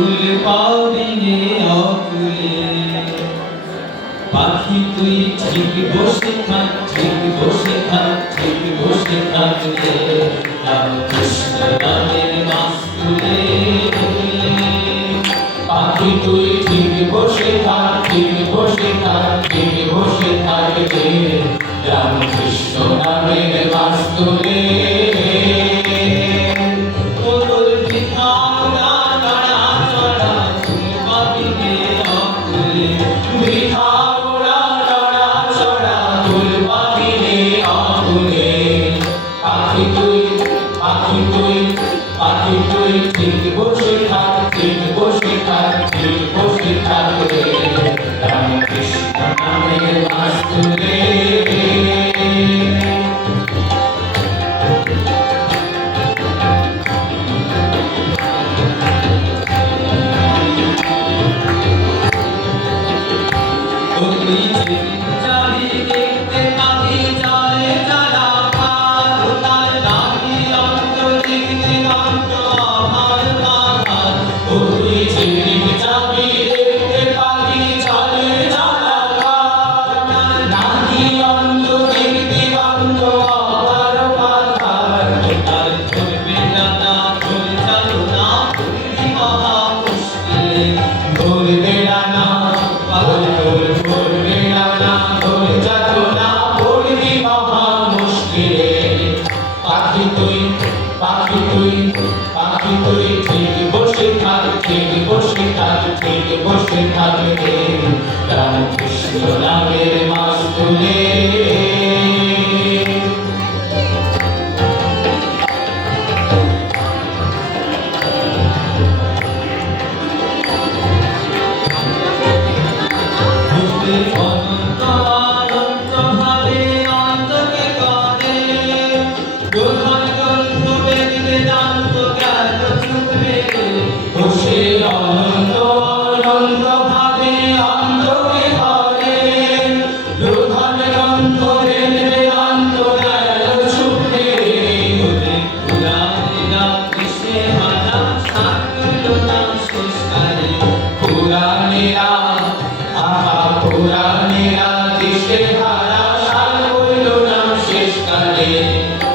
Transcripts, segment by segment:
ফুল পাবিনে অকুলে পাখি তুই ঠিক বসে থাক ঠিক বসে থাক ঠিক বসে থাক রে রামকৃষ্ণ নামের মাস্তুলে পাখি তুই ঠিক বসে থাক ঠিক বসে থাক ঠিক বসে থাক রে রামকৃষ্ণ নামের মাস্তুলে পাখি তুই ঠিক বসে থাক ঠিক বসে থাক ঠিক বসে থাক রে রামকৃষ্ণ নামের মাস্তুলে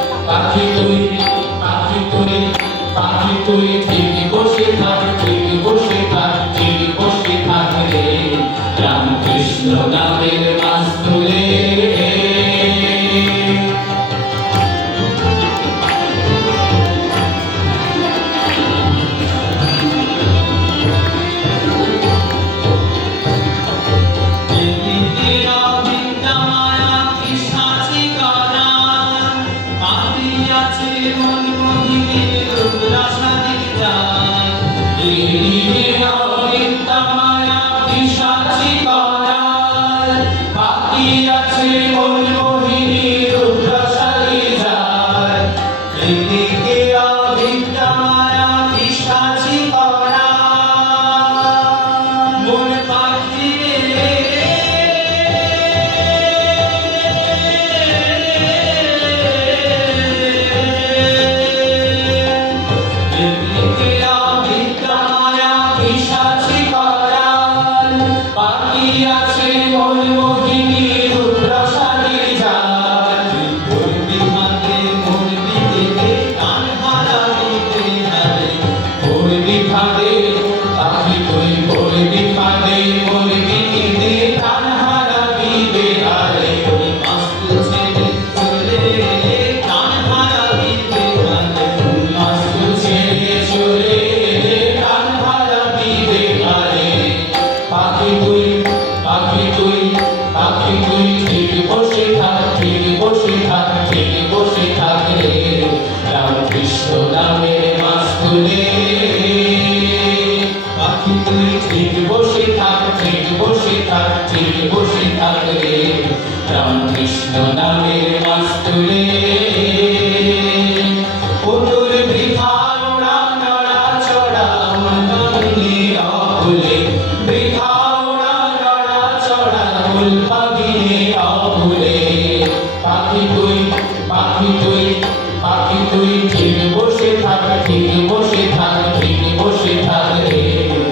পাখি তুই ঠিক বসে থাক ঠিক বসে থাক ঠিক বসে থাক রে রামকৃষ্ণ নামের মাস্তুলে পাখি তুই ঠিক বসে থাক ঠিক বসে থাক ঠিক বসে থাক রে রামকৃষ্ণ নামের মাস্তুলে রামকৃষ্ণ নামের মাস্তুলে পুতুল বৃথার উড়ান নড়াচড়া মননে অকুলে বৃথার উড়ান নড়াচড়া ফুল পাবিনে অকুলে পাখি তুই ঠিক বসে থাক ঠিক বসে থাক ঠিক বসে থাক রে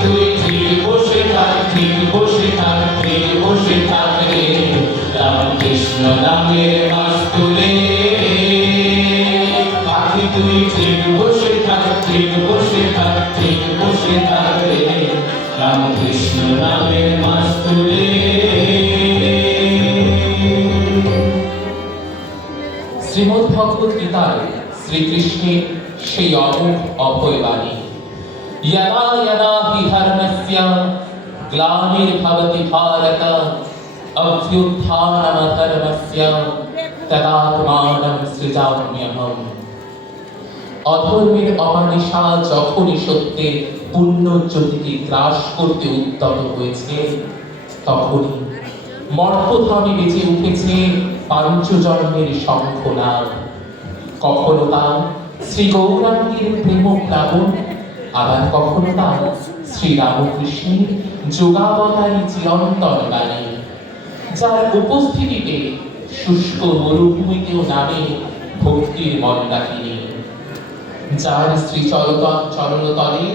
তুই ঠিক বসে থাক, ঠিক বসে থাক, ঠিক বসে থাক রে, রামকৃষ্ণ নামের মাস্তুলে। পাখি তুই ঠিক বসে থাক, ঠিক বসে থাক, ঠিক বসে থাক রে, রামকৃষ্ণ নামের মাস্তুলে। শ্রীমদ্ ভগবত গীতার শ্রীকৃষ্ণের সেই অমোঘ অভয়বাণী, यदा यदा हि धर्मस्य ग्लानिर्भवति भारत अभ्युत्थानमधर्मस्य तदात्मानं सृजाम्यहम्। অধর্মের অমানিশা যখনই সত্যের পুণ্য জ্যোতিকে গ্রাস করতে উদ্যত হয়েছে, তখনই মর্তধামে বেজে উঠেছে পাঞ্চজন্মের শঙ্খনাদ। কখনো তা শ্রী গৌরাঙ্গের প্রেম প্লাবন, আবার কখনো তা শ্রীরামকৃষ্ণের যোগাবতারী চিরন্তন বাণী, যার উপস্থিতিতে শুষ্ক মরুভূমিতেও নামে ভক্তির মন্দাকিনী, যার চরণতলে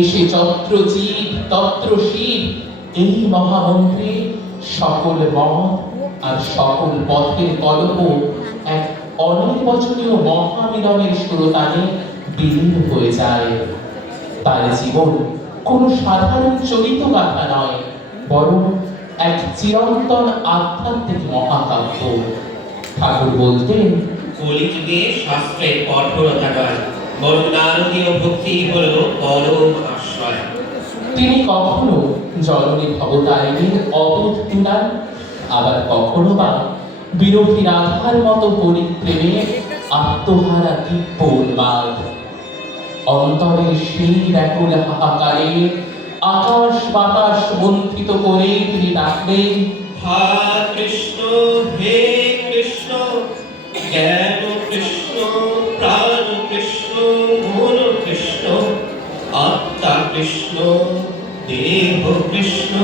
এসে যত্র জীব তত্র শিব এই মহামন্ত্রে সকল মত আর সকল পথের কলপ এক অনির্বচনীয় মহামিলনের সুরতানে বিলীন হয়ে যায়। তার জীবন কোনো সাধারণ চরিত গাথা নয়, বরং এক চিরন্তন আধ্যাত্মিক মহাকাব্য। ঠাকুর বলতেন, কলিযুগে শাস্ত্রের কঠোরতা নয়, বরং নারদীয় ভক্তি হল পরম আশ্রয়। তিনি কখনো জননী ভবতারিণীর অবোধ তুলান, আবার কখনো বা বিরোধী রাধার মতো পরিপ্রেমে আত্মহারা দিব্য উন্মাদ। অন্তরের সেই ব্যাকুল হাহাকারে আকাশ বাতাস মন্থিত করে তিনি ডাকলেন, হা কৃষ্ণ, হে কৃষ্ণ, জ্ঞান কৃষ্ণ, প্রাণ কৃষ্ণ, মন কৃষ্ণ, আত্মা কৃষ্ণ, দেহ কৃষ্ণ।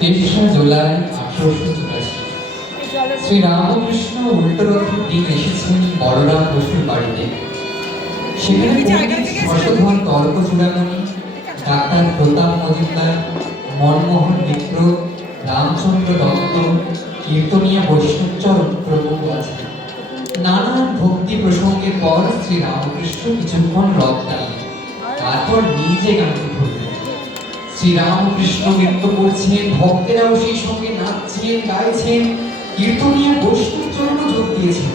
৩রা জুলাই 1884 শ্রী রামকৃষ্ণ উল্টোরথের দিন এসেছেন বড়রাম বসুর বাড়িতে। সেখানে পণ্ডিত হর্ষধর তর্ক চূড়ামণি, ডাক্তার প্রতাপ মজুমদার, মনমোহন মিত্র, রামচন্দ্র দত্ত, কীর্তনিয়া বৈষ্ণবচরণ প্রমুখ আছেন। নানান ভক্তি প্রসঙ্গের পর শ্রী রামকৃষ্ণ কিছুক্ষণ রথ টানেন, তারপর নিজে গানটি ধরলেন। শ্রীরামকৃষ্ণ নৃত্য করছেন, ভক্তেরাও সেই সঙ্গে নাচছেন, গাইছেন, কীর্তনিয়া বৈষ্ণবচরণও যোগ দিয়েছেন।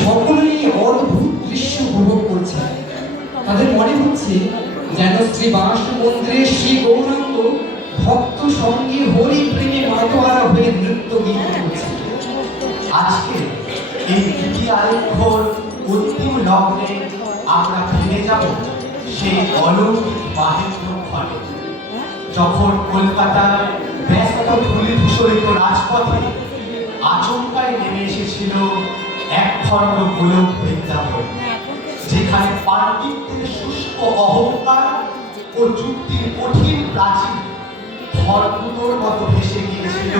সকলেই অদ্ভুত দৃশ্য উপভোগ করছেন। তাদের মনে হচ্ছে যেন শ্রীবাস মন্দিরে শ্রী গৌরাঙ্গ ভক্ত সঙ্গে হরি প্রেমে মাতোয়ারা হয়ে নৃত্য গীত করছে। আজকে এই তৃতীয় আলেখ্যর অন্তিম লগ্নে আমরা ফিরে যাব সেই অলৌকিক মাহেন্দ্রক্ষণে, যখন কলকাতার ব্যস্ত ধূলিধূসরিত রাজপথে আচমকায় নেমে এসেছিল এক খণ্ড গোলক বৃন্দাবন, যেখানে পাণ্ডিত্যের শুষ্ক অহংকার ও যুক্তির কঠিন প্রাচীর ধর্মুতোর মতো ভেসে গিয়েছিল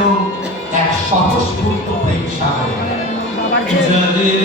এক স্বতঃস্ফূর্ত প্রেম সাগরে। যাদের